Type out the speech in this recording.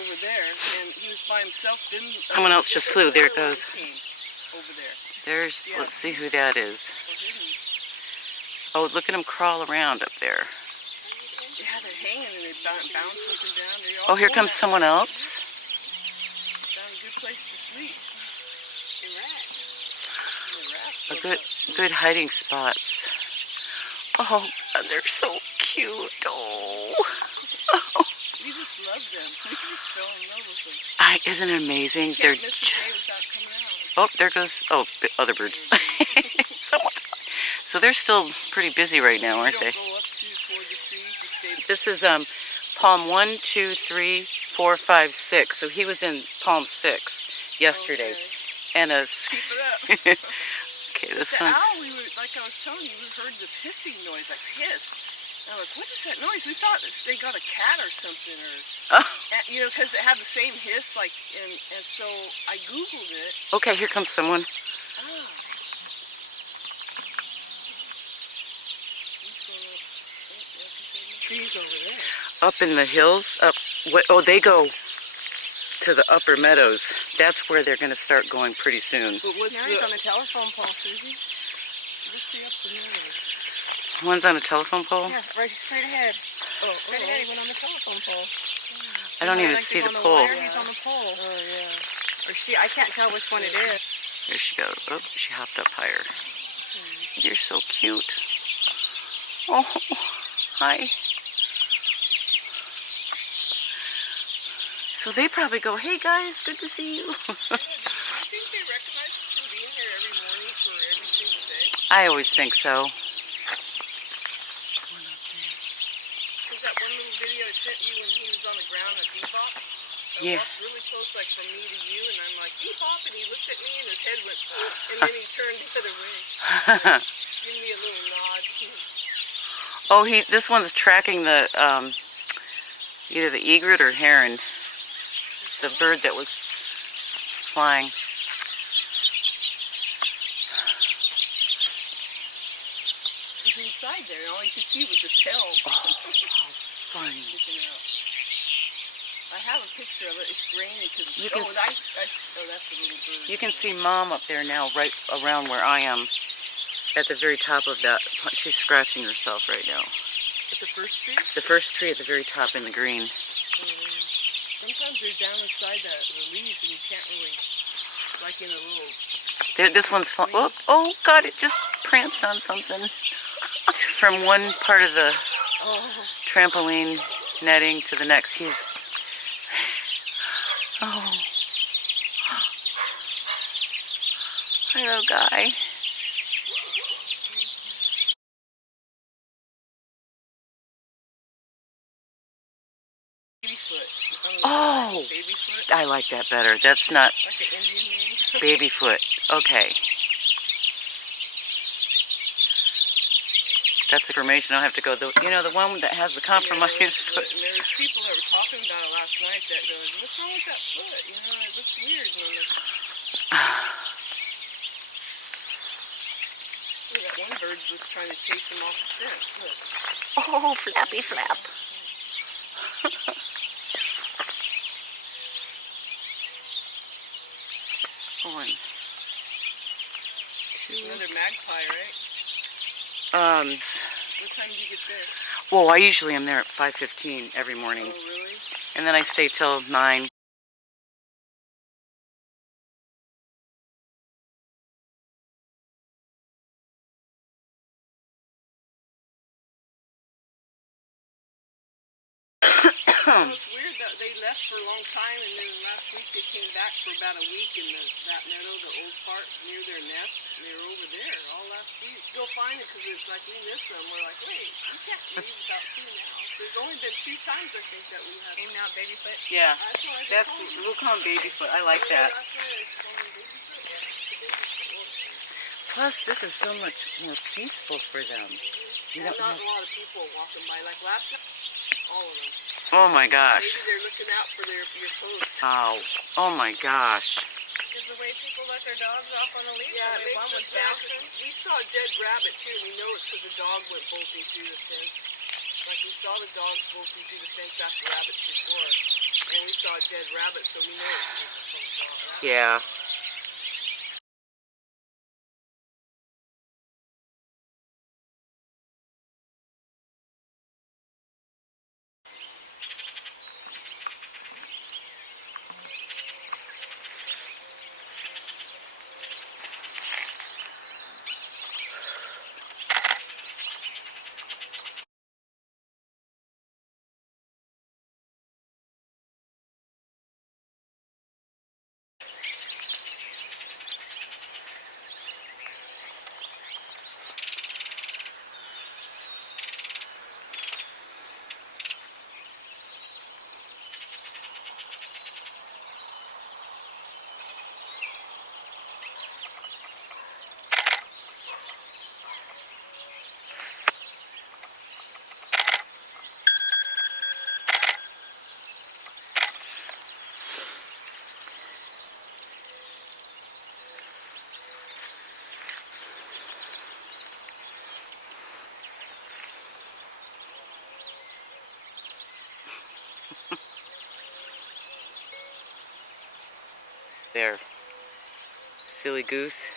over there, and he was by himself. Didn't someone else just flew. There it goes. Over there. There's, let's see who that is. Oh, look at him crawl around up there. Yeah, they're hanging and they bounce up and down. Oh, here comes someone else. Found a good place to sleep. And rats. Good hiding spots. Oh, God, they're so cute. Oh. We just love them. We just fell in love with them. Isn't it amazing? They're miss a day without coming out. Oh, there goes. Oh, other birds. Someone's. So they're still pretty busy right now, aren't they? Go up toward the trees. This is palm 1, 2, 3, 4, 5, 6. So he was in palm 6 yesterday, and a. Keep it up. Okay, this the one's. Owl, like I was telling you, we heard this hissing noise, like hiss. And I'm like, what is that noise? We thought they got a cat or something, or you know, because it had the same hiss, like, and so I googled it. Okay, here comes someone. Ah. Trees over there. Up in the hills, oh, they go to the upper meadows. That's where they're going to start going pretty soon. But what's he's on the telephone pole, Susie. Let's see up the meadows. One's on a telephone pole? Yeah, right straight ahead. Oh, straight ahead, he went on the telephone pole. I don't even see the pole. He's on the pole. Oh, yeah. Or she, I can't tell which one it is. There she goes. Oh, she hopped up higher. You're so cute. Oh, hi. So they probably go, hey guys, good to see you. I think they recognize us from being here every morning for every single day. I always think so. There's that one little video I sent you when he was on the ground at Bebop. I walked really close, like from me to you, and I'm like, Bebop, and he looked at me and his head went, and then he turned the other way. Like, give me a little nod. Oh, this one's tracking the, either the egret or heron. The bird that was flying. It was inside there, and all you could see was the tail. Oh, how fun. I have a picture of it. It's grainy because that's a little bird. You can see Mom up there now, right around where I am. At the very top of that. She's scratching herself right now. At the first tree? The first tree at the very top in the green. Sometimes they're down inside the leaves and you can't really, like in a little... This one's fun. Oh, God, it just pranced on something. From one part of the trampoline netting to the next. He's... Oh. Hello, guy. Oh, I like that better. That's not like an Indian name. Babyfoot. Okay. That's information. I'll have to go. You know, the one that has the compromised foot. And there was people that were talking about it last night that go, what's wrong with that foot? You know, it looks weird. And that one bird was trying to chase him off the fence. Look. Oh, flappy flap. One. Another magpie, right? What time do you get there? Well, I usually am there at 5:15 every morning. Oh, really? And then I stay till 9. It's weird that they left for a long time, and then last week they came back for about a week in that meadow, the old part near their nest, and they were over there all last week. Go find it because it's like we miss them. We're like, wait, we can't leave without seeing Al. There's only been 2 times I think that we have named out Babyfoot. Yeah, we'll call him Babyfoot. I like that. Plus, this is so much more peaceful for them. You don't not a lot of people walking by. Like last night, all of them. Oh my gosh. Maybe they're looking out for your post. Oh my gosh. Is the way people let their dogs off on the leash? Yeah, it makes us bouncing. We saw a dead rabbit too, and we know it's because the dog went bolting through the fence. Like we saw the dogs bolting through the fence after rabbits before. And we saw a dead rabbit, so we know it's from that. Yeah. There. Silly goose.